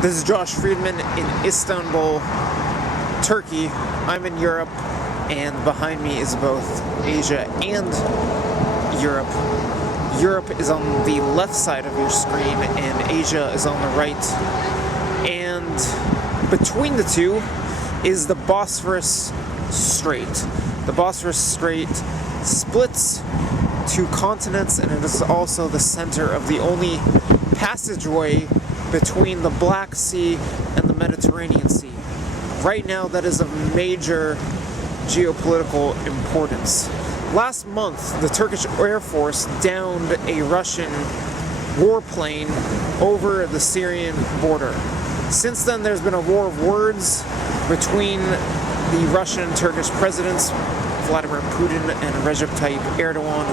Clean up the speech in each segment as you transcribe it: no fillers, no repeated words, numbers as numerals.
This is Josh Friedman in Istanbul, Turkey. I'm in Europe, and behind me is both Asia and Europe. Europe is on the left side of your screen, and Asia is on the right. And between the two is the Bosphorus Strait. The Bosphorus Strait splits two continents, and it is also the center of the only passageway between the Black Sea and the Mediterranean Sea. Right now, that is of major geopolitical importance. Last month, the Turkish Air Force downed a Russian warplane over the Syrian border. Since then, there's been a war of words between the Russian and Turkish presidents, Vladimir Putin and Recep Tayyip Erdogan,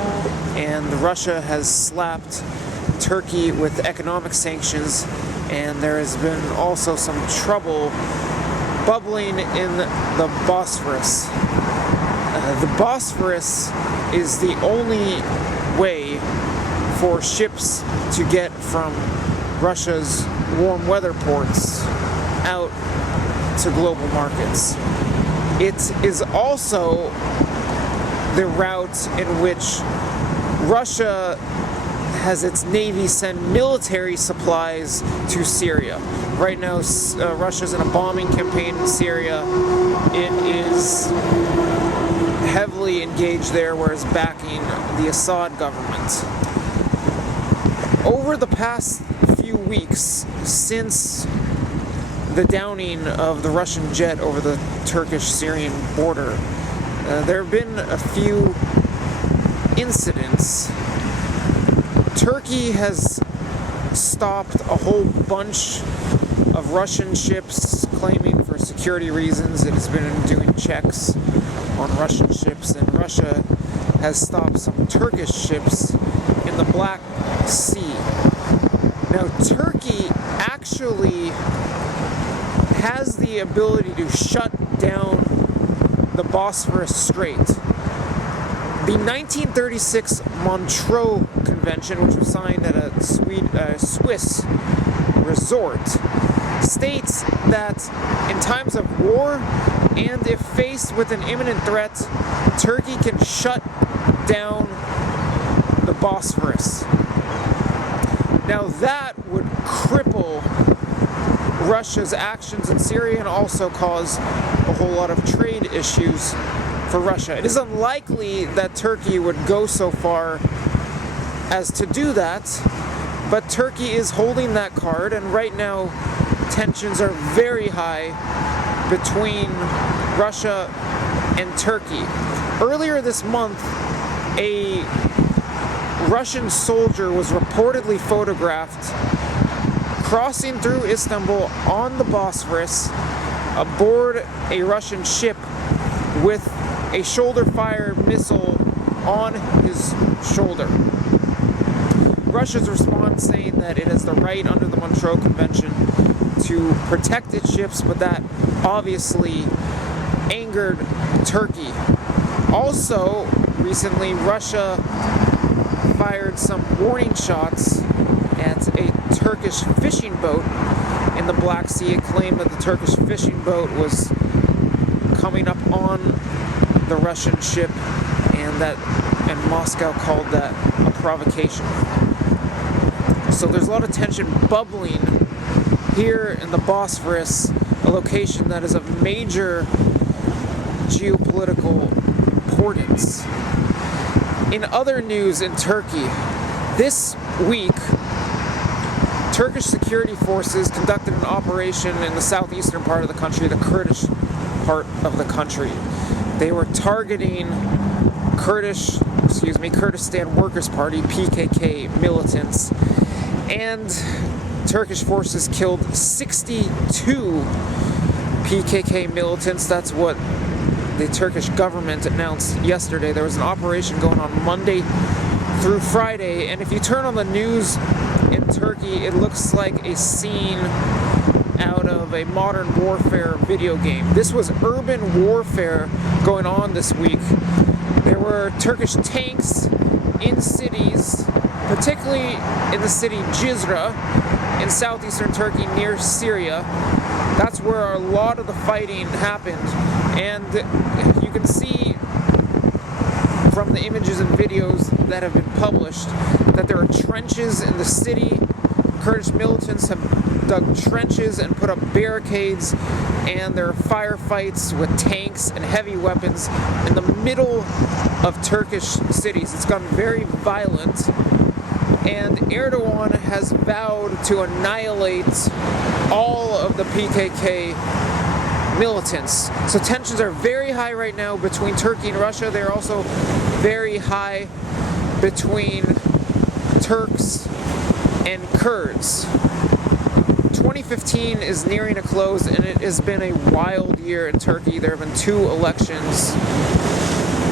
and Russia has slapped Turkey with economic sanctions, and there has been also some trouble bubbling in the Bosphorus. The Bosphorus is the only way for ships to get from Russia's warm weather ports out to global markets. It is also the route in which Russia has its navy send military supplies to Syria. Right now, Russia's in a bombing campaign in Syria. It is heavily engaged there, whereas backing the Assad government. Over the past few weeks, since the downing of the Russian jet over the Turkish-Syrian border, there have been a few incidents. Turkey has stopped a whole bunch of Russian ships, claiming for security reasons it has been doing checks on Russian ships, and Russia has stopped some Turkish ships in the Black Sea. Now, Turkey actually has the ability to shut down the Bosphorus Strait. The 1936 Montreux Convention, which was signed at a Swiss resort, states that in times of war and if faced with an imminent threat, Turkey can shut down the Bosphorus. Now that would cripple Russia's actions in Syria and also cause a whole lot of trade issues for Russia. It is unlikely that Turkey would go so far as to do that, but Turkey is holding that card, and right now tensions are very high between Russia and Turkey. Earlier this month, a Russian soldier was reportedly photographed crossing through Istanbul on the Bosphorus aboard a Russian ship with a shoulder-fired missile on his shoulder. Russia's response saying that it has the right under the Montreux Convention to protect its ships, but that obviously angered Turkey. Also, recently, Russia fired some warning shots at a Turkish fishing boat in the Black Sea. It claimed that the Turkish fishing boat was coming up on the Russian ship, and Moscow called that a provocation. So there's a lot of tension bubbling here in the Bosphorus, a location that is of major geopolitical importance. In other news in Turkey, this week, Turkish security forces conducted an operation in the southeastern part of the country, the Kurdish part of the country. They were targeting Kurdistan Workers' Party, PKK militants, and Turkish forces killed 62 PKK militants. That's what the Turkish government announced yesterday. There was an operation going on Monday through Friday, and if you turn on the news in Turkey, it looks like a scene out of a modern warfare video game. This was urban warfare going on this week. There were Turkish tanks in cities, particularly in the city Cizre in southeastern Turkey near Syria. That's where a lot of the fighting happened. And you can see from the images and videos that have been published that there are trenches in the city. Kurdish militants have dug trenches and put up barricades, and there are firefights with tanks and heavy weapons in the middle of Turkish cities. It's gotten very violent, and Erdogan has vowed to annihilate all of the PKK militants. So tensions are very high right now between Turkey and Russia. They're also very high between Turks and Kurds. 2015 is nearing a close, and it has been a wild year in Turkey. There have been 2 elections.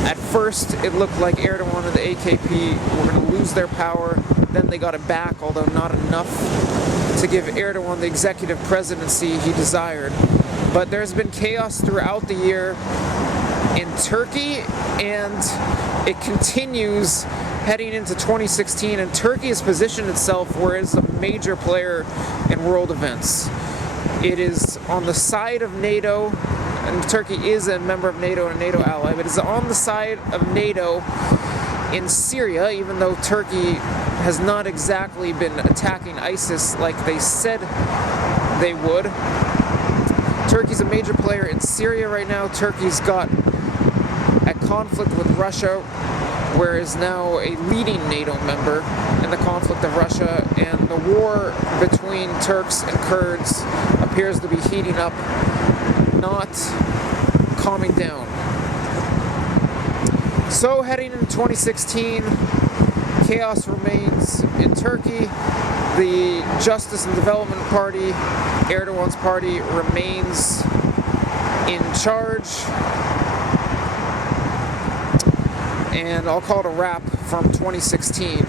At first, it looked like Erdogan and the AKP were going to lose their power. Then they got it back, although not enough to give Erdogan the executive presidency he desired. But there's been chaos throughout the year in Turkey, and it continues heading into 2016, and Turkey has positioned itself where it's a major player in world events. It is on the side of NATO, and Turkey is a member of NATO and a NATO ally, but it's on the side of NATO in Syria, even though Turkey has not exactly been attacking ISIS like they said they would. Turkey's a major player in Syria right now. Turkey's got a conflict with Russia, where is now a leading NATO member in the conflict of Russia, and the war between Turks and Kurds appears to be heating up, not calming down. So heading into 2016, chaos remains in Turkey. The Justice and Development Party, Erdogan's party, remains in charge. And I'll call it a wrap from 2016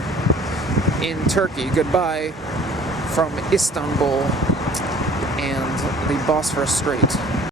in Turkey. Goodbye from Istanbul and the Bosphorus Strait.